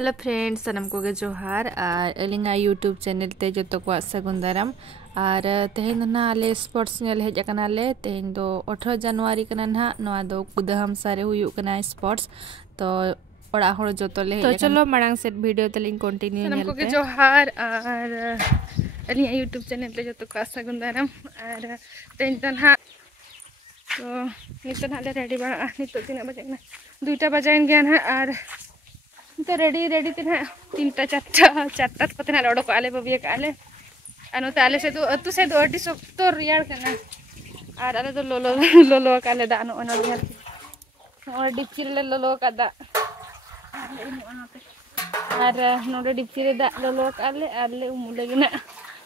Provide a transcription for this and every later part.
Hello friends सनम को जोहार और अलिंगा यूट्यूब चैनल ते जो को सगुन दाराम और तेहेन ना आले स्पोर्ट्स नेल हेज ले तेहेन दो 18 जनवरी कना ना नवा दो कुदहम सारे हुयु कना स्पोर्ट्स तो ओड़ा होड़ जोतो ले तो चलो मरांग सेट वीडियो तलिंग कंटिन्यू नेल सनम को जोहार और अलिंगा यूट्यूब चैनल ते जो को सगुन दाराम और तेहेन ना तो नितो ना ले रेडी बना नितो तिना बजाना 2टा बजाइन गया ना और तो रेडी रेडी तना 3टा 4टा पते ना ओडो को आले बबिया का आले अनोते आले से तो अतु से दो अडी सख्तो रियार कना और आले तो लोलो लोलो का आले दानो अनो रियार और डिपचिर ले लोलो का दा और नोडे डिपचिर दा लोलो का आले उमुले गिना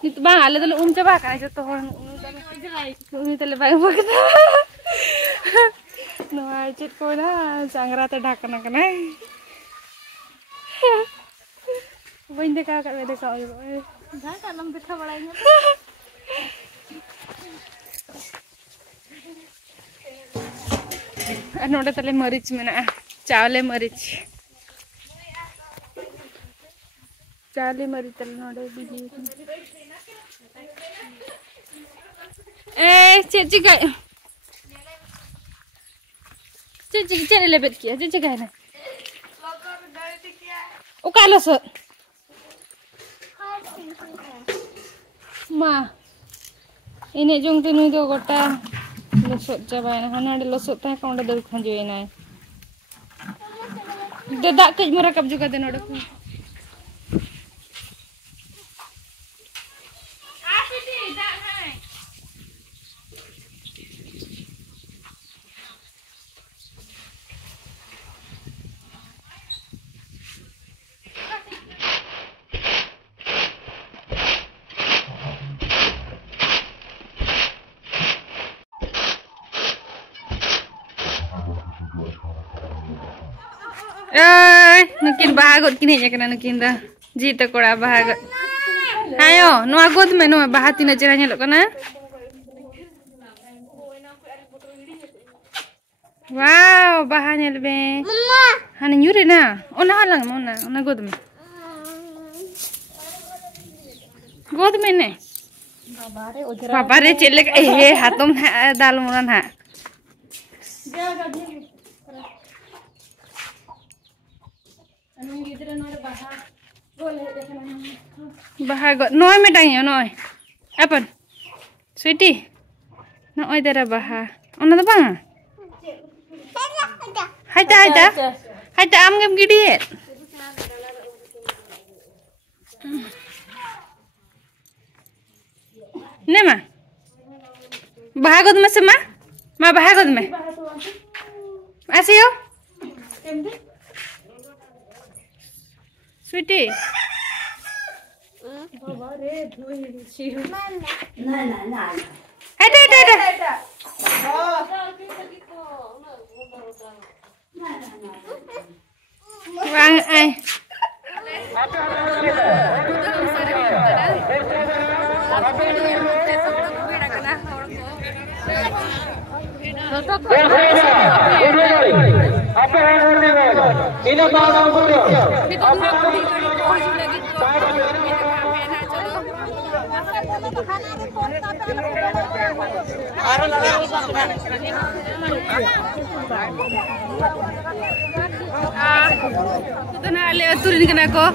नित बा आले तो उम चबा का जो तो उम तले बा बकदा नवा चेत को ना सांगरा ते ढाकना कना वही देखा कर देखा ढाक आलम देखा बड़ाई नोडे तले मरीच मेना चावले मरीच चावले मरीच तले नोडे बिजी ए चेची का चेची चले लेबेत किया चेची का है ओ कालो सो मा इने जोंग नुई दो गोटा लसोत चाबायना हानाडे लसोत ता कोंडे दर खंजोयना दे दा कज मोरा कब जुका दे नोडे को आ पिटी दा है नुकिन बाहागत किन हेजना नुकिन दा जीत कोड़ा बाहागत हायो नोआ गोद में नोआ बाहा तीन चेहरा नेलो कना वाओ बाहा नेल बे हाने न्यूरे ना ओना हलंग ओना गोद में ने बाबा रे चेले ए हातम दाल मोरन हा bahagot noy medangnya noy apa sweetie noy dara baha ona da bang haita am gem gidi ne ma bahagot ma sama ma bahagot me asiyo sweetie ada Wang ai itu na le turin kena ko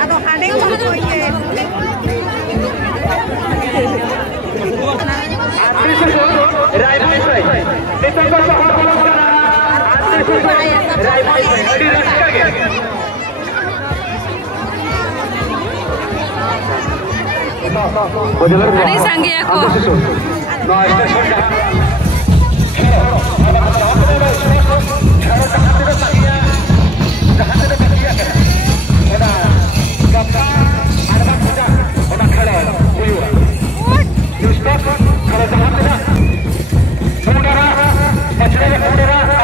Aduh, hadeng ko ye. Ini sangge aku. Kalau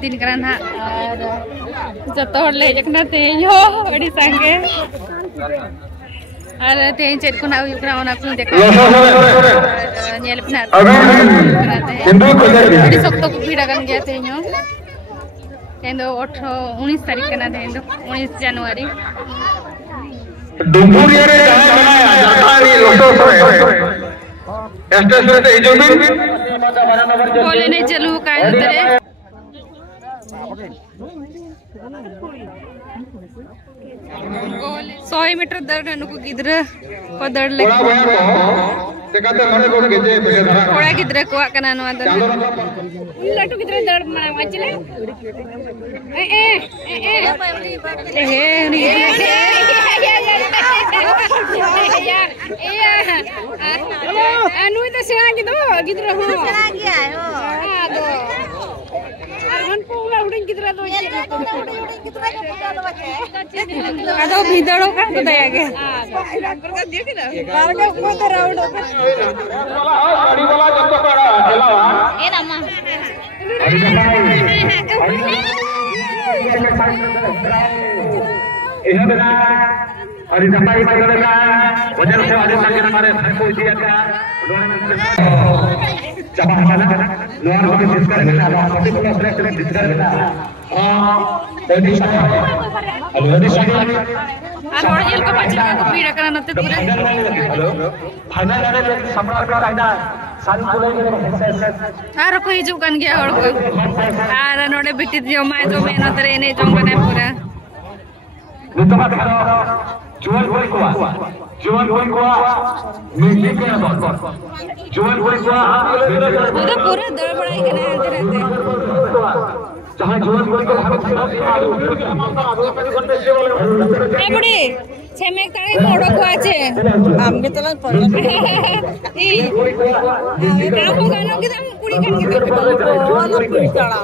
दिन करना जो लेजना तेज हो अड़ी संगे और तेज check को ना देखा नेल पना अड़ी सख्त को भीड़ गन गया तेज हो तेज 19 तारीख करना तेज 19 जनवरी डुंगुरिया रे बनाया जातारी स्टेशन से इजुबिन बोले नहीं चलू काय उतरे 100 मीटर दौड़ नुकु गिद्रा को दौड़ लगे कोड़ा गिद्रा को कना नवा दौड़ लटू गिद्रा दौड़ माने वाचले अनु तो सेना गिद्रा हो सेना गया हो अरहन पोला उड़न गिद्रा तो अदो भीदड़ो का तो दया के प्रकार देखि ना बारगा को तो राउंड गाड़ी वाला जब तक ए रामा इधर ना अरे सफाई कर देगा वजन से आधे तक हमारे को दिया क्या चबा हमारा लोअर को डिस्कस करना है पर्टिकुलर सेलेक्ट डिस्कस करना है अनोरियल को पचला को पीड़ा करना नते पूरे फाइनल में सम्राट का आइना सारी बोले आरो को हिजु कान गया और को आर नोडे बिटी जो माय जो मेहनत रे ने जो बने पूरा नितमा खाना जुवन कोई को म्यूजिक के बात जुवन कोई को पूरा पूरा दड़ बड़ाई के रहते जहां जुवन कोई को ए बुढ़ी छेमे तारे मोड़ो को आछे आमगे तला पड़ो ई काम को गानो के हम कुड़ी कान के वाला कुड़ी ताड़ा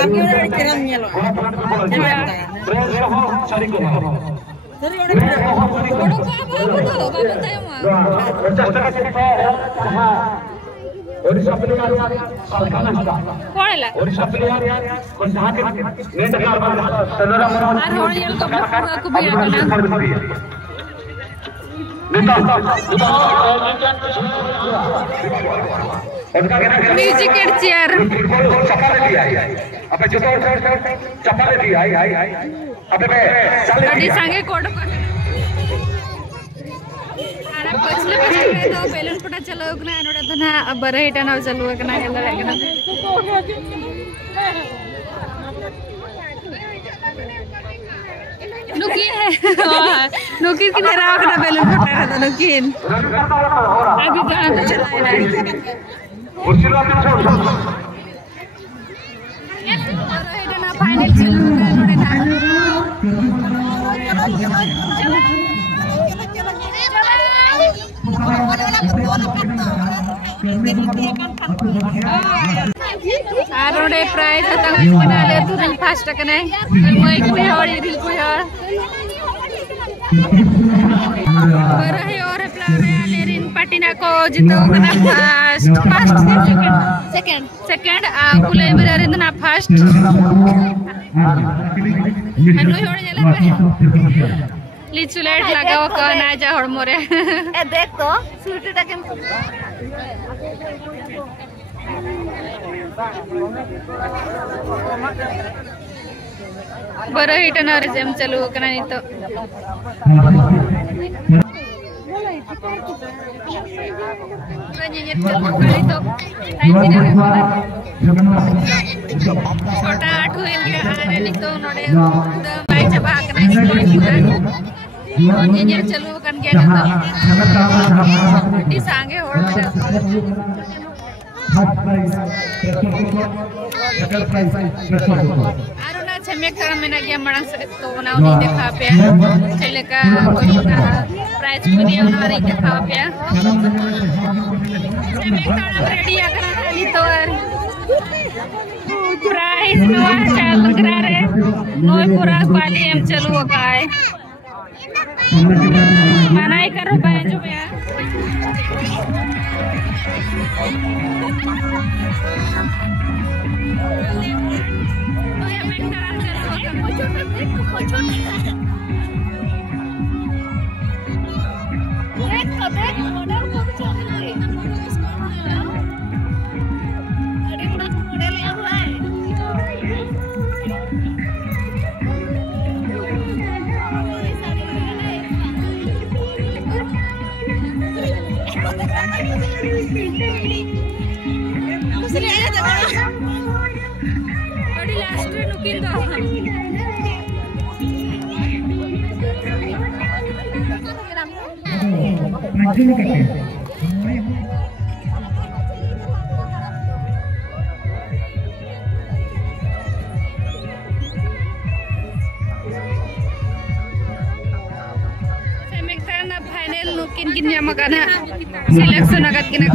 आगे रे केरम नेलो सॉरी को सरी ओडे बाबू तायो मा 50 টাকা हां और सप्लीमेंट कोणला और सप्लीमेंट कोन जहां के नेट का तनरा मन और होयल को बिया करना म्यूजिक एंड चेयर चपाले दिया अबे जो चपाले दिया आई अबे चल अडी संगे कोड आना पछले तो बेलून पटा चलो कना नोडा दना बरे हिटा ना चलो कना हेला कना नुकीन है नुकीन की मेरा कना बेलून पटा रहा था नुकीन अभी गाना तो चला है कुर्सी लो अपने छोड़ हिटा ना फाइनल चलो कना नोडा ना आरोडे प्राइस तंग बना ले तू नहीं फास्ट कने मैं कोई और रील कोई और पर है और प्लावे लेरिन पाटिना को जितो कना फर्स्ट सेकंड कुले बिरारिन ना फर्स्ट लिचू लाइट लगाओ कहना जा हड़मोरे ए देख तो स्कूटीटा के बरो हिटनवर जेम चलू कना नी तो छोटा आठ हुए के आरे नी तो नोडे बाई चबा कना ये चलू कन गया तो टी सांगे होड़ आरुना छमेक तरह में ना गया मड़ंग से तो ना उन्हीं देखा पे चले का कोई ना प्राइस पुनिया ना रही देखा पे छमेक तरह रेडी अगर खाली तो प्राइस नो चल करा रे नो पूरा वाली हम चलू काय मनाई करो बाजू में बड़ी लास्ट में नुकिन दो फाइनल नुकिन किन्या मकाना सिलेक्शन अगत किना